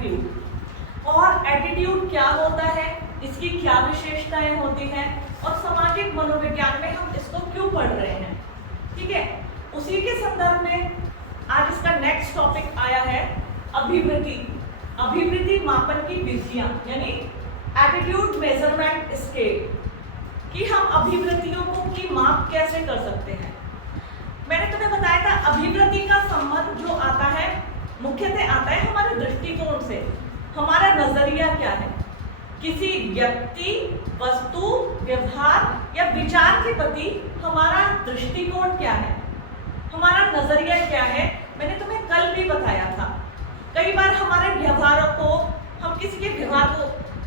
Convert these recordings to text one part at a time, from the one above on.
Attitude. और attitude क्या होता है, इसकी क्या विशेषताएं होती हैं, और सामाजिक मनोविज्ञान में हम इसको क्यों पढ़ रहे हैं, ठीक है। उसी के संदर्भ में आज इसका नेक्स्ट टॉपिक आया है अभिवृत्ति। अभिवृत्ति मापन की विधियां, यानी एटीट्यूड मेजरमेंट स्केल, कि हम अभिवृत्तियों को की माप कैसे कर सकते हैं। मैंने तुम्हें बताया था अभिवृत्ति का संबंध जो आता है मुख्यतः आता है हमारे दृष्टिकोण से। हमारा नजरिया क्या है, किसी व्यक्ति, वस्तु, व्यवहार या विचार के प्रति हमारा दृष्टिकोण क्या है, हमारा नजरिया क्या है। मैंने तुम्हें कल भी बताया था, कई बार हमारे व्यवहारों को, हम किसी के व्यवहार को,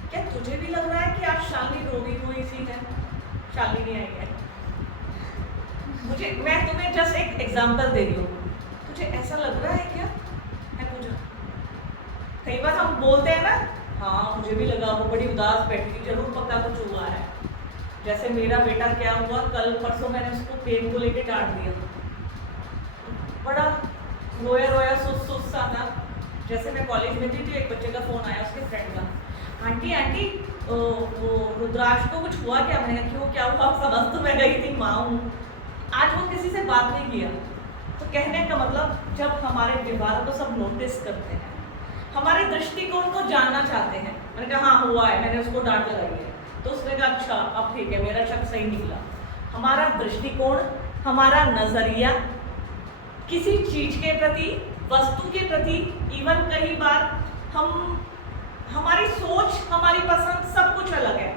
क्या तुझे भी लग रहा है कि आज शालिनी रोगी हुई सी है, शालिनी आई है, मुझे, मैं तुम्हें जस्ट एक एग्जांपल दे रही हूँ, तुझे ऐसा लग रहा है क्या, है पूजा। कई बार हम बोलते हैं ना, हाँ मुझे भी लगा वो बड़ी उदास बैठी, जरूर पक्का कुछ हुआ है। जैसे मेरा बेटा क्या हुआ, कल परसों मैंने उसको पेन को लेके डांट दिया, बड़ा रोया रोया सुस्त सा था। जैसे मैं कॉलेज में थी तो एक बच्चे का फोन आया उसके फ्रेंड का, आंटी आंटी वो रुद्राक्ष को कुछ हुआ क्या। मैंने क्यों, क्या हुआ, आप समझ तो मैं गई थी, माँ हूँ। आज वो किसी से बात नहीं किया। तो कहने का मतलब, जब हमारे व्यवहार को सब नोटिस करते हैं, हमारे दृष्टिकोण को जानना चाहते हैं। मैंने कहा हाँ हुआ है, मैंने उसको डांट लगाई है, तो उसने कहा अच्छा अब ठीक है, मेरा शक सही निकला। हमारा दृष्टिकोण, हमारा नजरिया किसी चीज के प्रति, वस्तु के प्रति, इवन कई बार हमारी सोच, हमारी पसंद, सब कुछ अलग है।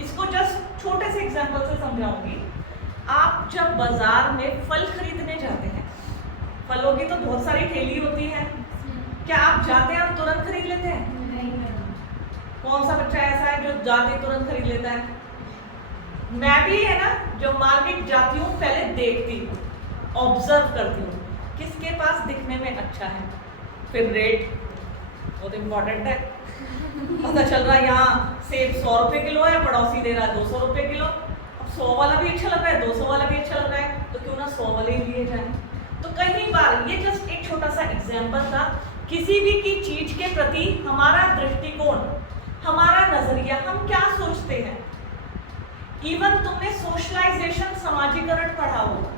इसको जस्ट छोटे से एग्जांपल से समझाऊंगी। आप जब बाजार में फल खरीदने जाते हैं, फलों की तो बहुत सारी ठेली होती है, क्या आप जाते हैं और तुरंत खरीद लेते हैं? नहीं। कौन सा बच्चा ऐसा है जो जाते तुरंत खरीद लेता है? मैं भी है ना, जब मार्केट जाती हूँ पहले देखती हूँ, ऑब्जर्व करती हूँ किसके पास दिखने में अच्छा है, फिर रेट बहुत इम्पोर्टेंट है। पता चल रहा है यहाँ सेब 100 रुपये किलो है, पड़ोसी दे रहा है 200 रुपये किलो। अब 100 वाला भी अच्छा लग रहा है, 200 वाला भी अच्छा लग रहा है, तो क्यों ना 100 वाले ही लिए जाए। तो कई बार, ये जस्ट एक छोटा सा एग्जाम्पल था, किसी भी की चीज के प्रति हमारा दृष्टिकोण, हमारा नजरिया, हम क्या सोचते हैं। इवन तुमने सोशलाइजेशन, समाजीकरण पढ़ा होगा,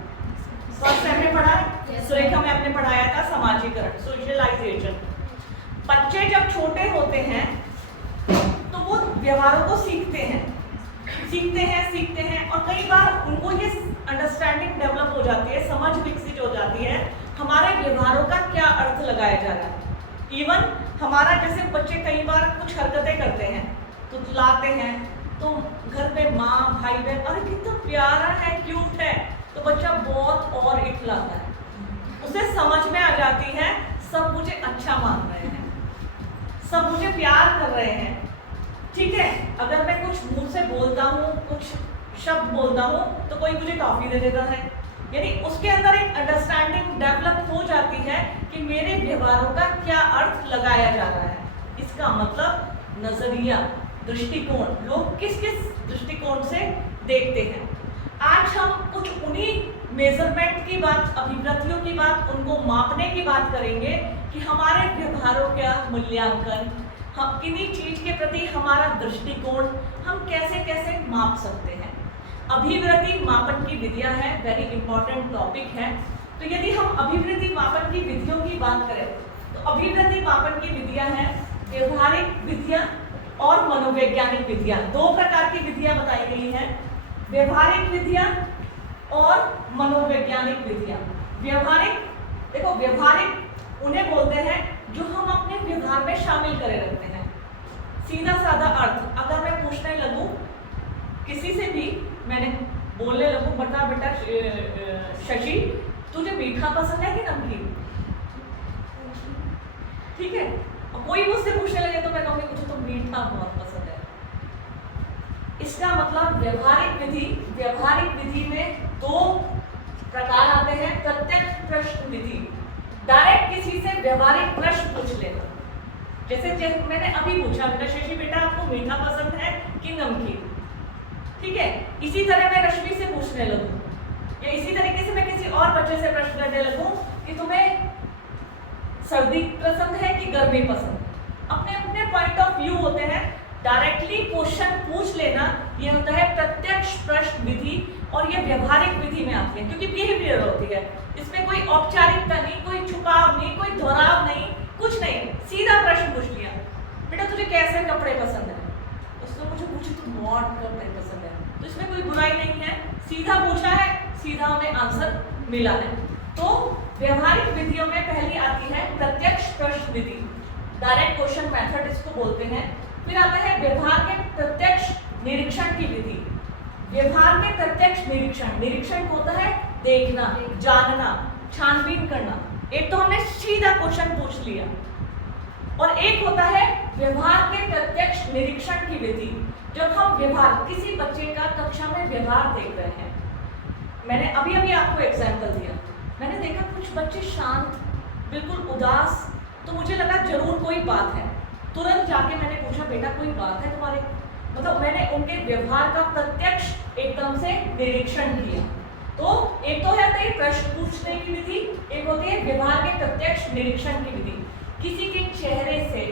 फर्स्ट टाइम में पढ़ा है, सुरेखा में आपने पढ़ाया था समाजीकरण, सोशलाइजेशन। बच्चे जब छोटे होते हैं तो वो व्यवहारों को सीखते हैं, और कई बार उनको ये अंडरस्टैंडिंग डेवलप हो जाती है, समझ विकसित हो जाती है, हमारे व्यवहारों का क्या अर्थ लगाया जा रहा है। इवन हमारा, जैसे बच्चे कई बार कुछ हरकतें करते हैं तो लाते हैं, तो घर में माँ भाई बहन, अरे कितना प्यारा है, क्यूट है, तो बच्चा बहुत और इखलाता है, उसे समझ में आ जाती है सब मुझे अच्छा मान रहे हैं, सब मुझे प्यार कर रहे हैं, ठीक है। अगर मैं कुछ मुंह से बोलता हूँ, कुछ शब्द बोलता हूँ, तो कोई मुझे टॉफी दे देता है, यानी उसके अंदर एक अंडरस्टैंडिंग डेवलप हो जाती है कि मेरे व्यवहारों का क्या अर्थ लगाया जा रहा है। इसका मतलब नजरिया, दृष्टिकोण, लोग किस किस दृष्टिकोण से देखते हैं। आज हम कुछ उन्हीं मेजरमेंट की बात, अभिवृत्तियों की बात, उनको मापने की बात करेंगे कि हमारे व्यवहारों का मूल्यांकन, हम किन्हीं चीज के प्रति हमारा दृष्टिकोण, हम कैसे कैसे माप सकते हैं। अभिवृत्ति मापन की विधियां है, वेरी इंपॉर्टेंट टॉपिक है। तो यदि हम अभिवृत्ति मापन की विधियों की बात करें, तो अभिवृत्ति मापन की विधियां हैं व्यवहारिक विधियां और मनोवैज्ञानिक विधियां। दो प्रकार की विधियां बताई गई हैं, व्यवहारिक विधियां और मनोवैज्ञानिक विधियां। व्यवहारिक, देखो व्यवहारिक उन्हें बोलते हैं जो हम अपने व्यवहार में शामिल करे रखते हैं। सीधा साधा अर्थ, अगर मैं पूछने लगूं किसी से भी, मैंने बोलने लगूं बता बेटा शशि तुझे मीठा पसंद है कि नमकीन, ठीक है, और कोई मुझसे पूछने लगे तो मैं कहूंगी मुझे तो मीठा बहुत पसंद है। इसका मतलब व्यवहारिक विधि में दो प्रकार आते हैं। प्रत्यक्ष प्रश्न विधि, डायरेक्ट किसी से व्यवहारिक प्रश्न पूछ लेना, जैसे मैंने अभी पूछा बेटा शशि बेटा आपको मीठा पसंद है कि नमकीन, ठीक है। इसी तरह मैं रश्मि से पूछने लगूं, या इसी तरीके से मैं किसी और बच्चे से प्रश्न करने लगूं कि तुम्हें सर्दी पसंद है कि गर्मी पसंद है। अपने डायरेक्टली क्वेश्चन पूछ लेना ये होता है प्रत्यक्ष प्रश्न विधि, और ये व्यवहारिक विधि में आती है क्योंकि बिहेवियर होती है। इसमें कोई औपचारिकता नहीं, कोई छुपाव नहीं, कोई दोहराव नहीं, कुछ नहीं, सीधा प्रश्न पूछ लिया, बेटा तुझे कैसे कपड़े पसंद है, उसने मुझे पूछे तो मॉडर्न कपड़े पसंद है, तो इसमें कोई बुराई नहीं है, सीधा पूछा है, सीधा हमें आंसर मिला है। तो व्यवहारिक विधियों में पहली आती है प्रत्यक्ष प्रश्न विधि, डायरेक्ट क्वेश्चन मेथड इसको बोलते हैं। फिर आता है व्यवहार के प्रत्यक्ष निरीक्षण की विधि। व्यवहार के प्रत्यक्ष निरीक्षण, निरीक्षण होता है देखना, जानना, छानबीन करना। एक तो हमने सीधा क्वेश्चन पूछ लिया, और एक होता है व्यवहार के प्रत्यक्ष निरीक्षण की विधि। जब हम व्यवहार, किसी बच्चे का कक्षा में व्यवहार देख रहे हैं, मैंने अभी अभी आपको एग्जाम्पल दिया, मैंने देखा कुछ बच्चे शांत, बिल्कुल उदास, तो मुझे लगा जरूर कोई बात है। तुरंत जाके मैंने पूछा बेटा कोई बात है तुम्हारे, मतलब मैंने उनके व्यवहार का प्रत्यक्ष एकदम से निरीक्षण किया। तो एक तो है प्रश्न पूछने की विधि, एक होती है व्यवहार के प्रत्यक्ष निरीक्षण की विधि। किसी के चेहरे से,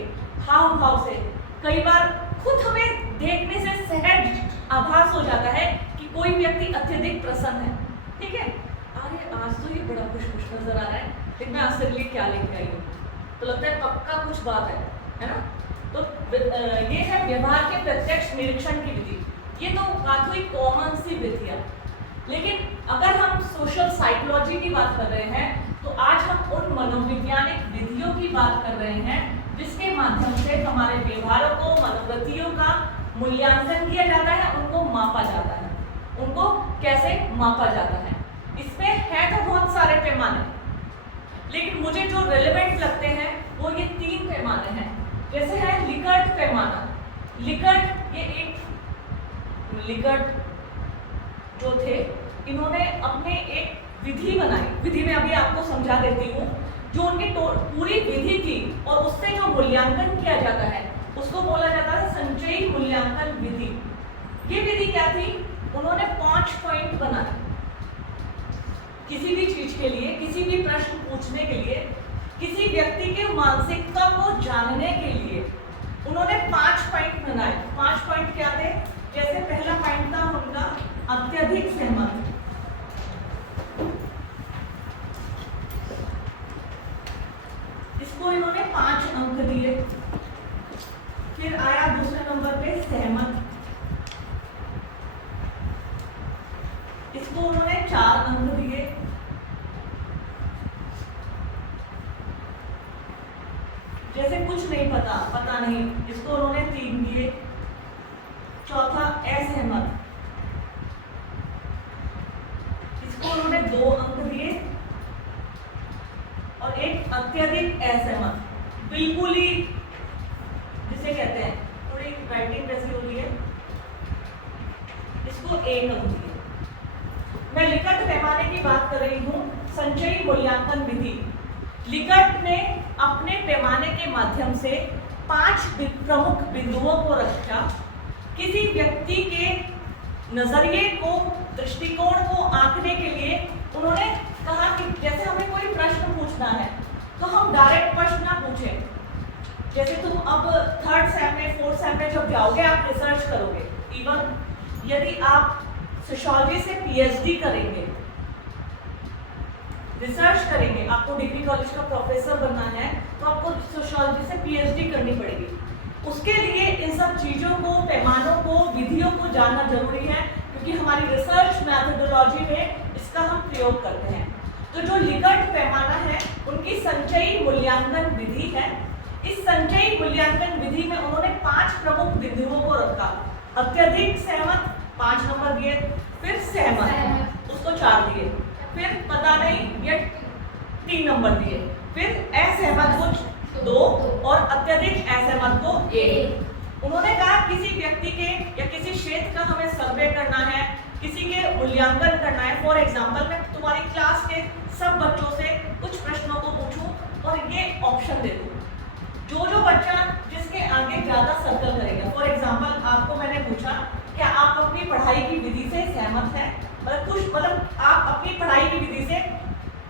हाव भाव से, कई बार खुद हमें देखने से सहज आभास हो जाता है कि कोई व्यक्ति अत्यधिक प्रसन्न है, ठीक है, अरे आज तो ये बड़ा खुश नजर आ रहा है, लेकिन मैं आज तेरे लिए क्या लेके आई हूँ, तो लगता है पक्का कुछ बात है ना। तो ये है व्यवहार के प्रत्यक्ष निरीक्षण की विधि। ये तो बात हुई कॉमन सी विधियां, लेकिन अगर हम सोशल साइकोलॉजी की बात कर रहे हैं तो आज हम उन मनोवैज्ञानिक विधियों की बात कर रहे हैं जिसके माध्यम से हमारे व्यवहारों को, मनोवृत्तियों का मूल्यांकन किया जाता है, उनको मापा जाता है। उनको कैसे मापा जाता है, इसमें है तो बहुत सारे पैमाने, लेकिन मुझे जो रेलेवेंट लगते हैं वो ये 3 पैमाने हैं। जैसे है लिकर्ट पैमाना। लिकर्ट, ये एक लिकर्ट जो थे, इन्होंने अपने एक विधि बनाई, विधि में अभी आपको समझा देती हूँ। जो उनकी पूरी विधि थी और उससे जो मूल्यांकन किया जाता है उसको बोला जाता है संचयी मूल्यांकन विधि। ये विधि क्या थी, उन्होंने 5 पॉइंट बनाए किसी भी चीज के लिए, किसी भी प्रश्न पूछने के लिए, किसी व्यक्ति के मानसिकता को जानने के लिए उन्होंने 5 पॉइंट बनाए। 5 पॉइंट क्या थे, जैसे पहला पॉइंट था उनका अत्यधिक सहमत। इसको इन्होंने 5 अंक दिए। फिर आया दूसरे नंबर पे सहमत, इसको उन्होंने 4 अंक दिए। जैसे कुछ नहीं पता, पता नहीं, इसको उन्होंने 3 दिए। चौथा असहमत, इसको उन्होंने 2 अंक दिए। और एक अत्यधिक असहमत, बिल्कुल ही जिसे कहते हैं थोड़ी राइटिंग कैसी हो रही है, इसको 1 अंक दिए। मैं लिकर्ट पैमाने की बात कर रही हूँ, संचयी मूल्यांकन विधि। लिकर्ट ने अपने पैमाने के माध्यम से 5 प्रमुख बिंदुओं को रखा। किसी व्यक्ति के नजरिए को, दृष्टिकोण को आंकने के लिए उन्होंने कहा कि जैसे हमें कोई प्रश्न पूछना है तो हम डायरेक्ट प्रश्न ना पूछें। जैसे तुम अब 3rd सेम में, 4th सेम में जब जाओगे, आप रिसर्च करोगे, इवन यदि आप सोशियोलॉजी से पीएचडी करेंगे, रिसर्च करेंगे, आपको डिग्री कॉलेज का प्रोफेसर बनना है तो आपको सोशियोलॉजी से पीएचडी करनी पड़ेगी। उसके लिए इन सब चीजों को, पैमानों को, विधियों को जानना जरूरी है, क्योंकि हमारी रिसर्च मैथोडोलॉजी में इसका हम प्रयोग करते हैं। तो जो लिकर्ट पैमाना है उनकी संचयी मूल्यांकन विधि है। इस संचयी मूल्यांकन विधि में उन्होंने 5 प्रमुख बिंदुओं को रखा। अत्यधिक सहमत 5 नंबर दिए, फिर सहमत उसको 4 दिए, फिर पता नहीं ये 3 नंबर दिए, फिर असहमत को 2 और अत्यधिक असहमत को 1। उन्होंने कहा किसी व्यक्ति के या किसी क्षेत्र का हमें सर्वे करना है, किसी के मूल्यांकन करना है। फॉर एग्जाम्पल, मैं तुम्हारी क्लास के सब बच्चों से कुछ प्रश्नों को पूछूं और ये ऑप्शन दे दूं, जो बच्चा जिसके आगे ज्यादा सर्कल करेगा। फॉर एग्जाम्पल, आपको मैंने पूछा क्या आप अपनी पढ़ाई की विधि से सहमत हैं, मतलब खुश, मतलब आप अपनी पढ़ाई की विधि से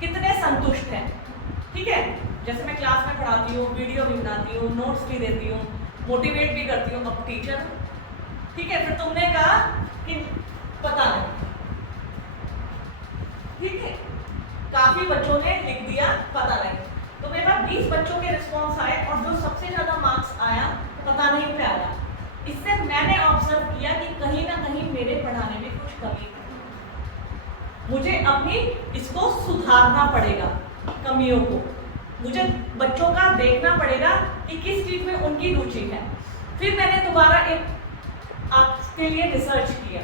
कितने संतुष्ट हैं, ठीक है। जैसे मैं क्लास में पढ़ाती हूँ, वीडियो भी बनाती हूँ, नोट्स भी देती हूँ, मोटिवेट भी करती हूँ, अब टीचर, ठीक है। फिर तुमने कहा कि पता नहीं, ठीक है, काफी बच्चों ने लिख दिया पता नहीं, तो मेरे पास 20 बच्चों के रिस्पॉन्स आए और जो सबसे ज्यादा मार्क्स आया पता नहीं पे आया। इससे मैंने ऑब्जर्व किया कि कहीं ना कहीं मेरे पढ़ाने में कुछ कमी है, मुझे अपनी इसको सुधारना पड़ेगा, कमियों को मुझे बच्चों का देखना पड़ेगा कि किस चीज में उनकी रुचि है। फिर मैंने दोबारा एक आपके लिए रिसर्च किया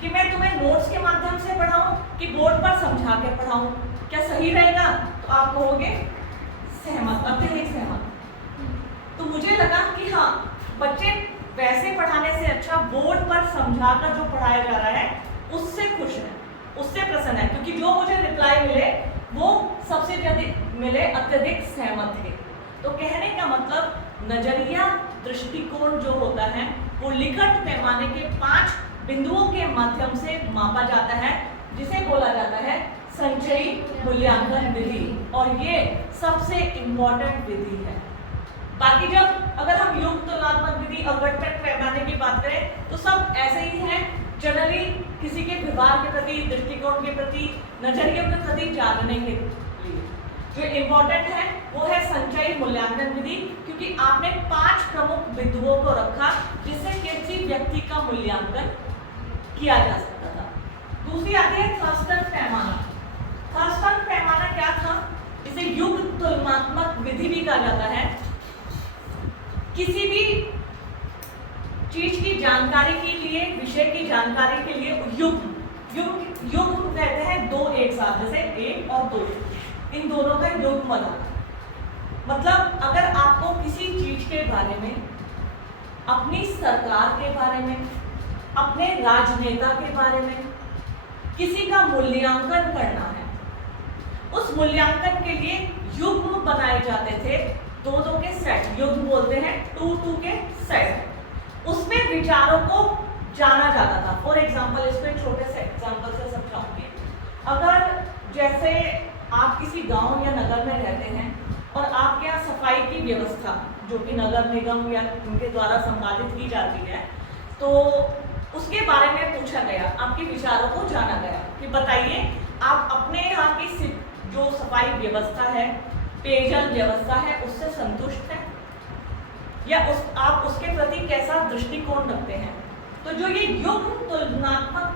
कि मैं तुम्हें नोट्स के माध्यम से पढ़ाऊं कि बोर्ड पर समझा के पढ़ाऊं, क्या सही रहेगा? तो आप कहोगे सहमत, अत्यधिक सहमत। तो मुझे लगा कि हाँ, बच्चे वैसे पढ़ाने से अच्छा बोर्ड पर समझाकर जो पढ़ाया जा रहा है उससे खुश है, उससे प्रसन्न है, क्योंकि जो मुझे रिप्लाई मिले वो सबसे ज्यादा मिले अत्यधिक सहमत थे। तो कहने का मतलब नजरिया दृष्टिकोण जो होता है वो लिखत पैमाने के 5 बिंदुओं के माध्यम से मापा जाता है, जिसे बोला जाता है संचयी मूल्यांकन विधि, और ये सबसे इम्पोर्टेंट विधि है। बाकी जब अगर हम युक्त तुलनात्मक विधि और घटक पैमाने की बात करें तो सब ऐसे ही हैं, जनरली किसी के व्यवहार के प्रति, दृष्टिकोण के प्रति, नजरियों के प्रति जानने के लिए। जो इम्पोर्टेंट है वो है संचयी मूल्यांकन विधि, क्योंकि आपने 5 प्रमुख बिंदुओं को रखा जिससे किसी व्यक्ति का मूल्यांकन किया जा सकता था। दूसरी आती है थर्स्टन पैमाना। थर्स्टन पैमाना क्या था? इसे युक्त तुलनात्मक विधि भी कहा जाता है। किसी भी चीज की जानकारी के लिए, विषय की जानकारी के लिए युग्म कहते हैं 2 एक साथ, जैसे 1 और 2, इन दोनों का युग्म बनाना। मतलब अगर आपको किसी चीज के बारे में, अपनी सरकार के बारे में, अपने राजनेता के बारे में किसी का मूल्यांकन करना है, उस मूल्यांकन के लिए युग्म बनाए जाते थे, 2-2 के सेट, युग्म बोलते हैं 2-2 के सेट। उसमें विचारों को जाना जाता था। फॉर एग्जाम्पल, इसको एक छोटे से एग्जाम्पल से समझाऊंगी। अगर जैसे आप किसी गांव या नगर में रहते हैं और आपके यहाँ सफाई की व्यवस्था जो कि नगर निगम या उनके द्वारा संपादित की जाती है, तो उसके बारे में पूछा गया, आपके विचारों को जाना गया कि बताइए आप अपने यहाँ की जो सफाई व्यवस्था है, पेयजल व्यवस्था है, उससे संतुष्ट हैं या आप उसके प्रति कैसा दृष्टिकोण रखते हैं। तो जो ये युग्म तुलनात्मक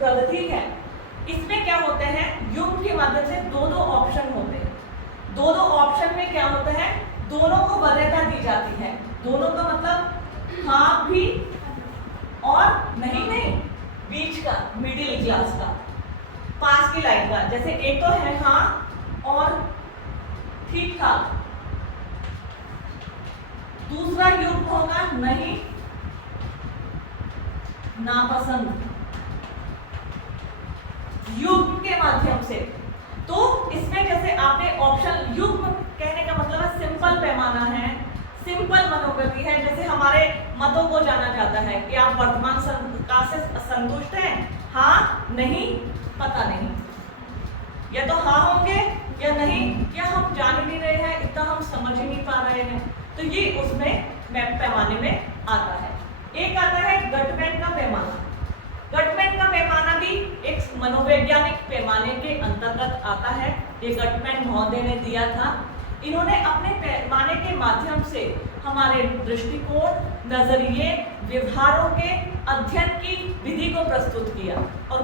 पद्धति है, इसमें क्या होते हैं, युग्म के माध्यम से 2-2 ऑप्शन होते हैं। 2-2 ऑप्शन में क्या होता है, दोनों को वरीयता दी जाती है। दोनों का मतलब हाँ भी और नहीं, बीच का, मिडिल क्लास का, पास की लाइन का। जैसे एक तो है हाँ और ठीक ठाक, दूसरा युग्म होगा नहीं, नापसंद, युग्म के माध्यम से। तो इसमें जैसे आपने ऑप्शन, युग्म कहने का मतलब है सिंपल पैमाना है, सिंपल मनोगति है। जैसे हमारे मतों को जाना जाता है कि आप वर्तमान सरकार से संतुष्ट हैं, हाँ, नहीं, पता नहीं, या तो हाँ होंगे या नहीं, या हम जान ही नहीं रहे हैं, इतना हम समझ ही नहीं पा रहे हैं। तो ये उसमें पैमाने में आता है। एक आता है गटमैन का पैमाना। गटमैन का पैमाना भी एक मनोवैज्ञानिक पैमाने के अंतर्गत आता है। ये गटमैन महोदय ने दिया था। इन्होंने अपने पैमाने के माध्यम से हमारे दृष्टिकोण, नजरिए, व्यवहारों के अध्ययन की विधि को प्रस्तुत किया। और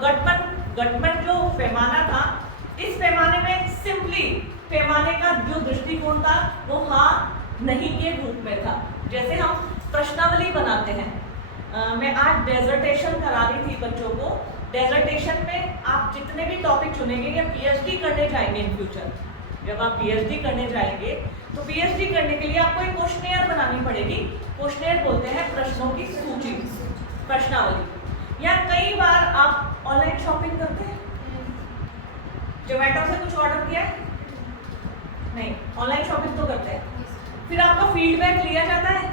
गटमैन जो पैमाना था, इस पैमाने में सिंपली पैमाने का जो दृष्टिकोण था वो हाँ नहीं के रूप में था। जैसे हम प्रश्नावली बनाते हैं, मैं आज डेजर्टेशन करा रही थी बच्चों को। डेजर्टेशन में आप जितने भी टॉपिक चुनेंगे या पीएचडी करने जाएंगे इन फ्यूचर, जब आप पीएचडी करने जाएंगे तो पीएचडी करने के लिए आपको एक क्वेश्चनेयर बनानी पड़ेगी। क्वेश्चनेयर बोलते हैं प्रश्नों की सूची, प्रश्नावली। या कई बार आप ऑनलाइन शॉपिंग करते हैं, जोमेटो से कुछ ऑर्डर किया है? नहीं, ऑनलाइन शॉपिंग तो करते हैं। फिर आपका फीडबैक लिया जाता है,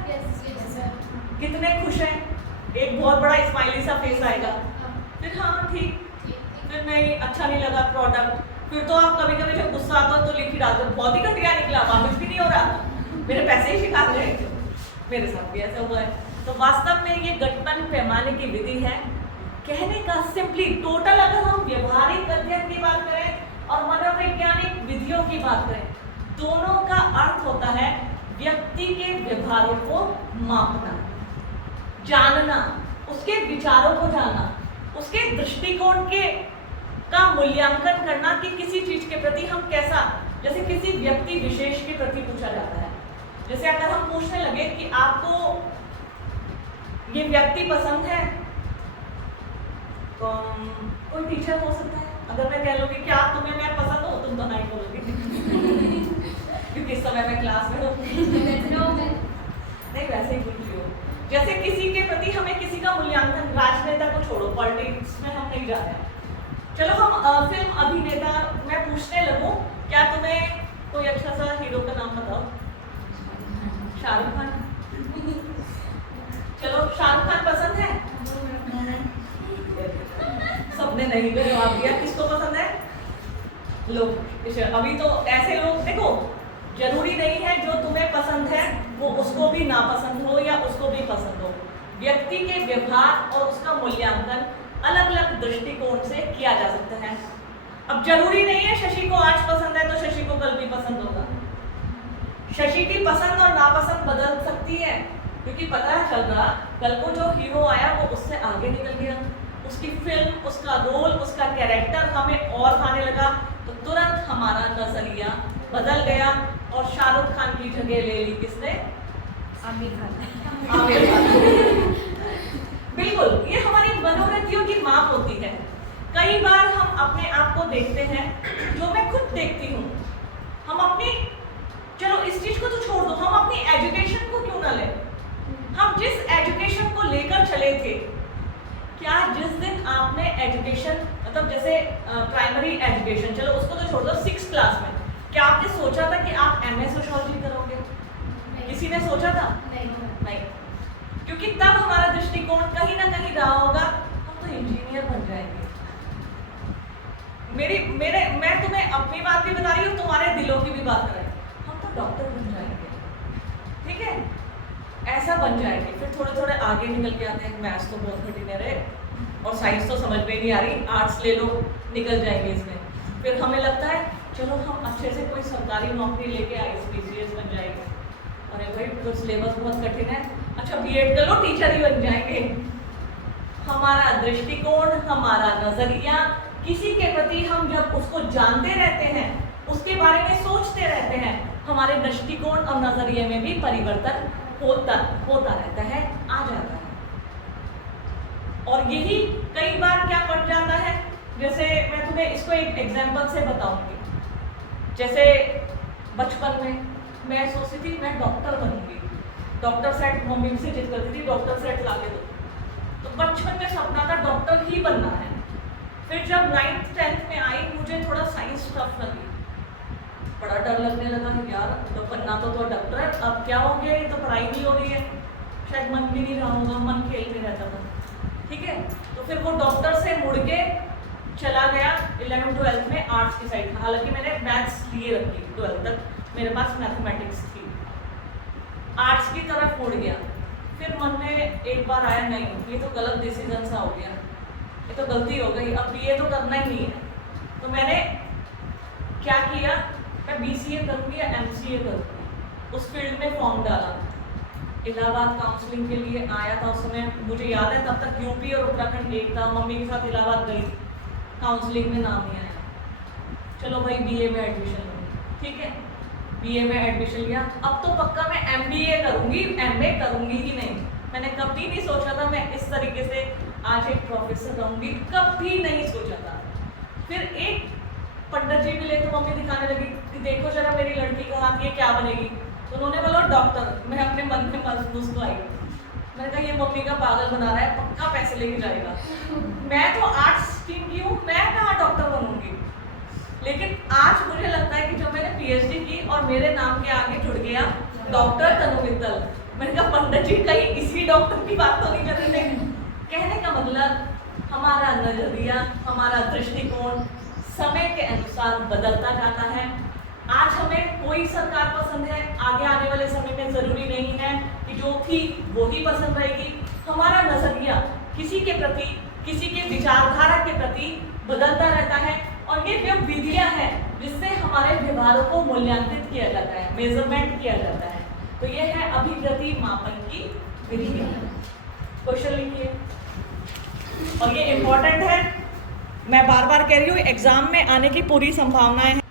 कितने खुश हैं, एक बहुत बड़ा स्माइली सा फेस आएगा, फिर हाँ ठीक, फिर नहीं अच्छा नहीं लगा प्रोडक्ट, फिर तो आप कभी कभी जब गुस्सा आता तो लिख ही डालते बहुत ही घटिया निकला, वापस भी नहीं हो रहा, मेरे पैसे ही शिकार गए। मेरे साथ भी ऐसा हुआ है। तो वास्तव में ये गठबंधन पैमाने की विधि है। कहने का सिंपली टोटल अगर हम व्यवहारिक अध्ययन की बात करें और मनोवैज्ञानिक विधियों की बात करें, दोनों का अर्थ होता है व्यक्ति के व्यवहारों को मापना, जानना, उसके विचारों को जानना, उसके दृष्टिकोण के का मूल्यांकन करना कि किसी चीज के प्रति हम कैसा, जैसे किसी व्यक्ति विशेष के प्रति पूछा जाता है। जैसे अगर हम पूछने लगे कि आपको ये व्यक्ति पसंद है, तो कोई टीचर हो सकता है। अगर मैं कह लूंगी क्या तुम्हें मैं पसंद हो, तुम तो नहीं बोलोगी क्योंकि इस समय मैं क्लास में हूँ। नहीं, वैसे ही पूछ रही हो। जैसे किसी के प्रति हमें किसी का मूल्यांकन, राजनेता को छोड़ो, पॉलिटिक्स में हम नहीं जा रहे हैं, चलो हम फिल्म अभिनेता, मैं पूछने लगूं क्या तुम्हें कोई अच्छा सा हीरो का नाम बताओ? शाहरुख खान। चलो, शाहरुख खान पसंद है? सबने नहीं तो जवाब दिया। किसको पसंद है? लोग। अभी तो ऐसे लोग देखो, जरूरी नहीं है जो तुम्हें पसंद है वो उसको भी नापसंद हो या उसको भी पसंद हो। व्यक्ति के व्यवहार और उसका मूल्यांकन अलग अलग दृष्टिकोण से किया जा सकता है। अब जरूरी नहीं है शशि को आज पसंद है तो शशि को कल भी पसंद होगा। शशि की पसंद और नापसंद बदल सकती है, क्योंकि पता चल रहा कल को जो हीरो आया वो उससे आगे निकल गया, उसकी फिल्म, उसका रोल, उसका कैरेक्टर हमें और खाने लगा, तो तुरंत हमारा नजरिया बदल गया और शाहरुख खान की जगह ले ली किसने? आमिर खान। बिल्कुल, ये हमारी मनोवृत्तियों की माप होती है। कई बार हम अपने आप को देखते हैं, जो मैं खुद देखती हूँ, हम अपनी, चलो इस चीज को तो छोड़ दो, हम अपनी एजुकेशन को क्यों ना लें? हम जिस एजुकेशन को लेकर चले थे, क्या जिस दिन आपने एजुकेशन, मतलब जैसे प्राइमरी एजुकेशन, चलो उसको तो छोड़ दो, 6th क्लास में क्या आपने सोचा था कि आप MA सोशियोलॉजी करोगे? किसी ने सोचा था? नहीं। क्योंकि तब हमारा दृष्टिकोण कहीं ना कहीं रहा होगा हम तो इंजीनियर बन जाएंगे। मैं तुम्हें अपनी बात भी बता रही हूँ, तुम्हारे दिलों की भी बात कर रही हूँ, हम तो डॉक्टर बन जाएंगे, ठीक है, ऐसा बन जाएंगे। फिर थोड़े थोड़े आगे निकल के आते हैं, मैथ्स तो बहुत कठिन है रे, और साइंस तो समझ में नहीं आ रही, आर्ट्स ले लो, निकल जाएंगे इसमें। फिर हमें लगता है चलो हम अच्छे से कोई सरकारी नौकरी लेके IAS बन जाएंगे। अरे भाई तो सिलेबस बहुत कठिन है, अच्छा B.Ed कर लो, टीचर ही बन जाएंगे। हमारा दृष्टिकोण, हमारा नजरिया, किसी के प्रति हम जब उसको जानते रहते हैं, उसके बारे में सोचते रहते हैं, हमारे दृष्टिकोण और नजरिए में भी परिवर्तन होता रहता है, आ जाता है। और यही कई बार क्या पड़ जाता है, जैसे मैं तुम्हें इसको एक एग्जांपल से बताऊंगी। जैसे बचपन में मैं सोचती थी मैं डॉक्टर बनूंगी, डॉक्टर सेट मम्मी से जिद करती थी डॉक्टर सेट ला के दो, तो बचपन में सपना था डॉक्टर ही बनना है। फिर जब 9th 10th में आई, मुझे थोड़ा साइंस टफ लगी, बड़ा डर लगने लगा यार, तो बनना तो डॉक्टर है, अब क्या हो गया, ये तो पढ़ाई भी हो रही है, शायद मन भी नहीं रहा होगा, मन खेल में रहता था, ठीक है। तो फिर वो डॉक्टर से मुड़ के चला गया 11th 12th में आर्ट्स की साइड। हालांकि मैंने मैथ्स लिए रखी 12th तक, मेरे पास मैथमेटिक्स थी, आर्ट्स की तरफ मुड़ गया। फिर मन में एक बार आया नहीं, ये तो गलत डिसीजन सा हो गया, ये तो गलती हो गई, अब BA तो करना ही नहीं है। तो मैंने क्या किया, मैं BCA करूँगी या MCA करूँगी, उस फील्ड में फॉर्म डाला। इलाहाबाद काउंसलिंग के लिए आया था, उस समय मुझे याद है तब तक यूपी और उत्तराखंड एक था, मम्मी के साथ इलाहाबाद गई, काउंसलिंग में नाम नहीं आया, चलो भाई BA में एडमिशन लूँगी, ठीक है, BA में एडमिशन लिया। अब तो पक्का मैं MBA करूँगी, MA करूँगी ही नहीं। मैंने कभी नहीं सोचा था मैं इस तरीके से आज एक प्रोफेसर रहूँगी, कभी नहीं सोचा था। फिर एक पंडित जी मिले तो मम्मी दिखाने लगी कि देखो जरा मेरी लड़की कहाँ की है, क्या बनेगी, तो उन्होंने बोला डॉक्टर। मैं अपने मन में मुस्कुराई, मैंने कहा ये मम्मी का पागल बना रहा है, पक्का पैसे लेके जाएगा, मैं तो आर्ट्स स्ट्रीम की हूँ, मैं कहाँ डॉक्टर बनूंगी। लेकिन आज मुझे लगता है कि जब मैंने PhD की और मेरे नाम के आगे जुड़ गया डॉक्टर तनु मित्तल, मैंने कहा पंडित जी कहीं इसी डॉक्टर की बात तो नहीं कर रहे थे। कहने का मतलब हमारा नजरिया, हमारा दृष्टिकोण समय के अनुसार बदलता जाता है। आज हमें कोई सरकार पसंद है, आगे आने वाले समय में जरूरी नहीं है कि जो जो थी वो ही पसंद रहेगी। हमारा नजरिया किसी के प्रति, किसी के विचारधारा के प्रति बदलता रहता है, और ये वे विधियां हैं जिससे हमारे व्यवहारों को मूल्यांकित किया जाता है, मेजरमेंट किया जाता है। तो ये है अभिव्यक्ति मापन की विधियां। क्वेश्चन लिखिए, और ये इंपॉर्टेंट है, मैं बार बार कह रही हूँ, एग्जाम में आने की पूरी संभावनाएं हैं।